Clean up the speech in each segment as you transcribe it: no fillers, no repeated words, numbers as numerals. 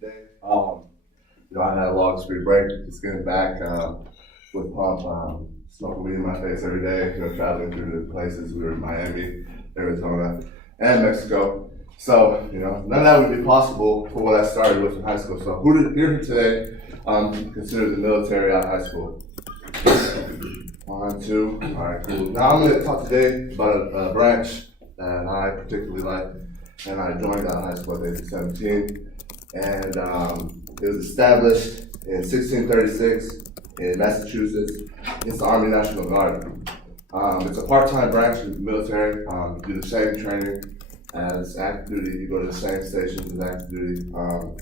today. I had a long spring break, just getting back with Pump, smoking weed in my face every day, traveling through the places. We were in Miami, Arizona, and Mexico. So, none of that would be possible for what I started with in high school. So who did here today consider the military out of high school? 1, 2, all right, cool. Now I'm gonna talk today about a branch that I particularly like, and I joined out of high school at the age of 17. And it was established in 1636 in Massachusetts. It's the Army National Guard. It's a part-time branch of the military. You do the same training as active duty. You go to the same stations as active duty. And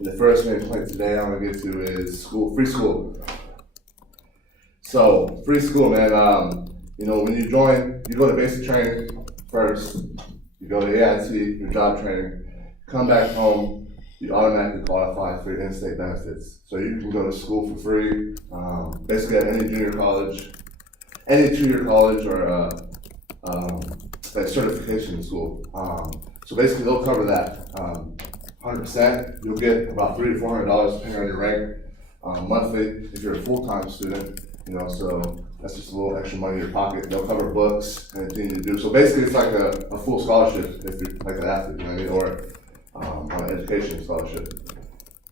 the first main point today I'm gonna get to is free school. So, free school, man. When you join, you go to basic training first. You go to AIT, your job training. Come back home. You automatically qualify for your in-state benefits. So you can go to school for free, basically at any junior college, any two-year college, or like certification school. So basically they'll cover that 100%. You'll get about $300 to $400 depending on your rank monthly if you're a full-time student. So that's just a little extra money in your pocket. They'll cover books, anything you do. So basically it's like a full scholarship if you're like an athlete, or on an education scholarship.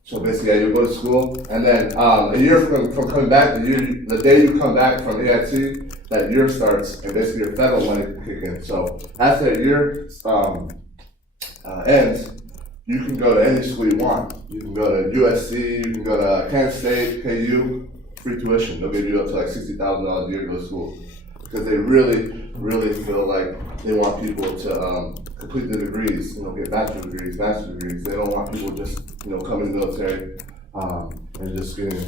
So basically, you go to school, and then a year from coming back, the day you come back from AIT, that year starts, and basically your federal money can kick in. So after that year ends, you can go to any school you want. You can go to USC, you can go to Kansas State, KU, free tuition. They'll give you up to like $60,000 a year to go to school. Because they really, really feel like they want people to complete the degrees, get bachelor's degrees, master's degrees. They don't want people just, coming to the military and just getting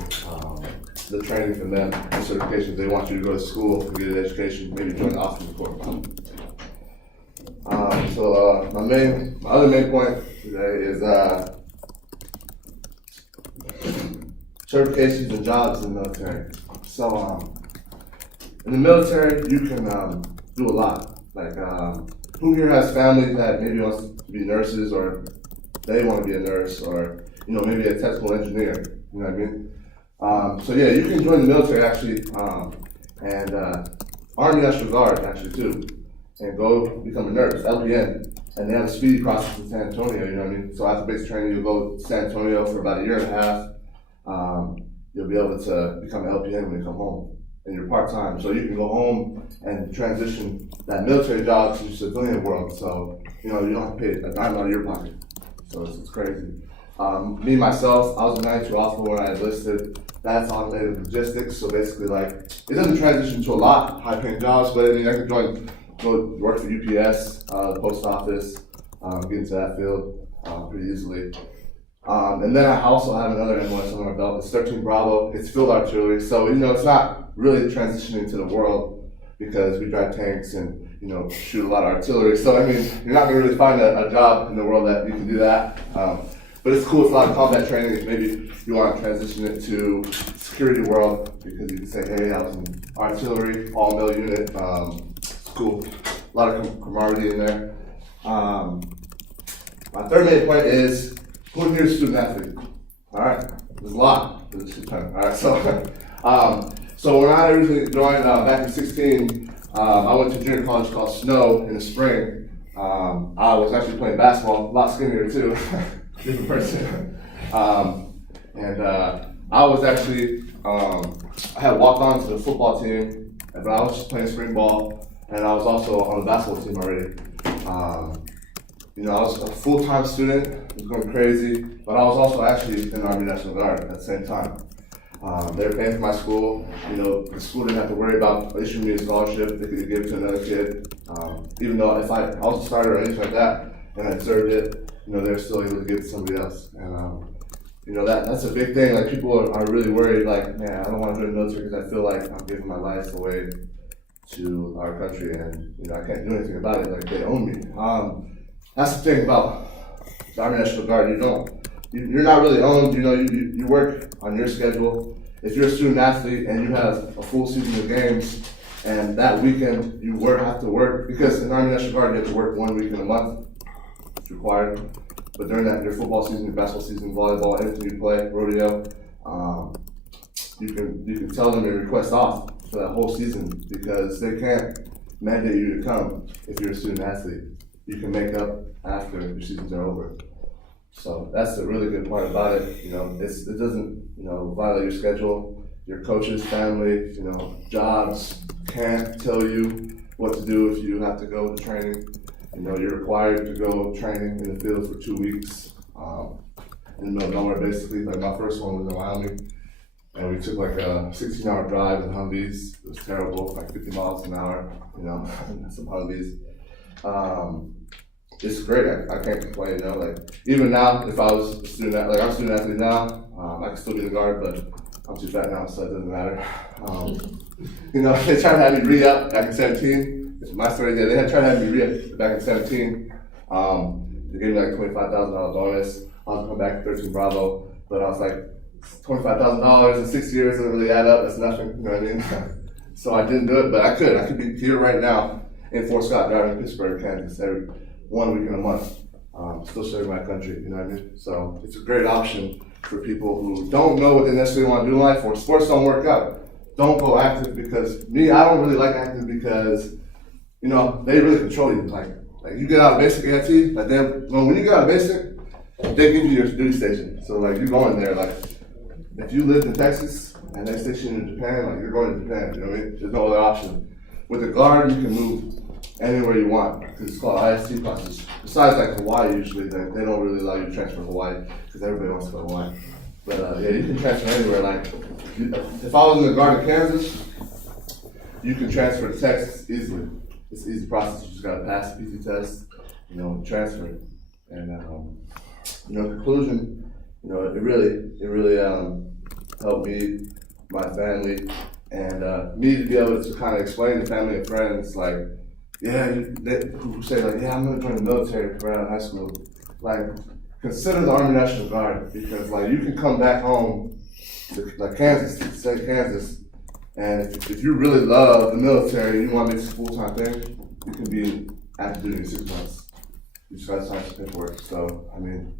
the training from them and certifications. They want you to go to school and get an education, maybe join the officer corps. My other main point today is certifications and jobs in the military. So, in the military, you can do a lot. Like, who here has family that maybe wants to be nurses, or they want to be a nurse, or maybe a technical engineer? You know what I mean? You can join the military actually, and Army National Guard actually too, and go become a nurse, LPN. And they have a speedy process in San Antonio. You know what I mean? So after basic training, you'll go to San Antonio for about a year and a half. You'll be able to become an LPN when you come home. And you're part-time, so you can go home and transition that military job to the civilian world. So, you don't have to pay a dime out of your pocket. So it's crazy. Me, myself, I was a 92 Alpha when I enlisted. That's automated logistics. So basically, it doesn't transition to a lot high-paying jobs, but I could go work for UPS, the post office, get into that field pretty easily. And then I also have another NYS on my belt. It's 13 Bravo. It's field artillery. So, it's not really transitioning to the world because we drive tanks and, shoot a lot of artillery. So, you're not going to really find a job in the world that you can do that. But it's cool. It's a lot of combat training. If maybe you want to transition it to security world because you can say, hey, I was in artillery, all-male unit. It's cool. A lot of camaraderie in there. My third main point is, who here is student athlete? All right, there's a lot. All right, so when I originally joined back in 16, I went to a junior college called Snow in the spring. I was actually playing basketball, a lot skinnier too, different person. I was actually, I had walked on to the football team, but I was just playing spring ball, and I was also on the basketball team already. I was a full-time student, it was going crazy, but I was also actually in the Army National Guard at the same time. They were paying for my school. The school didn't have to worry about issuing me a scholarship. They could give it to another kid. Even though if I was a starter or anything like that, and I deserved it, they were still able to give it to somebody else. And that's a big thing. Like, people are really worried, man, I don't want to join the military because I feel like I'm giving my life away to our country, and I can't do anything about it. Like, they own me. That's the thing about the Army National Guard. You're not really owned. You work on your schedule. If you're a student athlete and you have a full season of games, and that weekend you have to work, because in the Army National Guard you have to work 1 week in a month. It's required. But during that, your football season, your basketball season, volleyball, anything you play, rodeo, you can tell them and request off for that whole season because they can't mandate you to come if you're a student athlete. You can make up after your seasons are over. So that's the really good part about it. You know, it doesn't, you know, violate your schedule. Your coaches, family, you know, jobs can't tell you what to do if you have to go to training. You know, you're required to go training in the field for 2 weeks in the middle of nowhere, basically. Like my first one was in Wyoming, and we took like a 16-hour drive in Humvees. It was terrible, like 50 miles an hour, you know, some Humvees. It's great. I can't complain. You know, like even now, if I was a student, like I'm a student athlete now, I can still be the guard, but I'm too fat now, so it doesn't matter. You know, they tried to have me re-up back in 17. It's my story there. They had tried to have me re-up back in 17. They gave me like $25,000 bonus. I was coming back to 13 Bravo, but I was like, $25,000 in 6 years doesn't really add up. That's nothing. You know what I mean? So I didn't do it, but I could. I could be here right now in Fort Scott, driving to Pittsburgh, Kansas, every 1 week in a month. Still serving my country. You know what I mean? So it's a great option for people who don't know what they necessarily want to do in life, or sports don't work out. Don't go active because me, I don't really like active because, you know, they really control you. Like you get out of basic AFT, like when you get out of basic, they give you your duty station. So like you're going there, like if you lived in Texas and they station you in Japan, like you're going to Japan, you know what I mean? There's no other option. With the guard, you can move anywhere you want because it's called IST classes. Besides like Hawaii, usually they don't really allow you to transfer to Hawaii because everybody wants to go to Hawaii. But yeah, you can transfer anywhere. Like if I was in the guard in Kansas, you can transfer to Texas easily. It's an easy process. You just gotta pass the PT test, you know, transfer. And you know, in conclusion, you know, it really helped me, my family, and me to be able to kind of explain to family and friends, like, yeah, who say like, yeah, I'm gonna join the military right out of high school. Like, consider the Army National Guard because like you can come back home to like Kansas, say Kansas, and if you really love the military and you want to make this a full-time thing, you can be active duty in 6 months. You just gotta sign some paperwork. So I mean,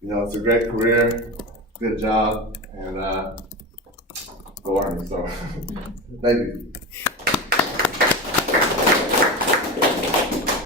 you know, it's a great career, good job, and go Army. So thank you.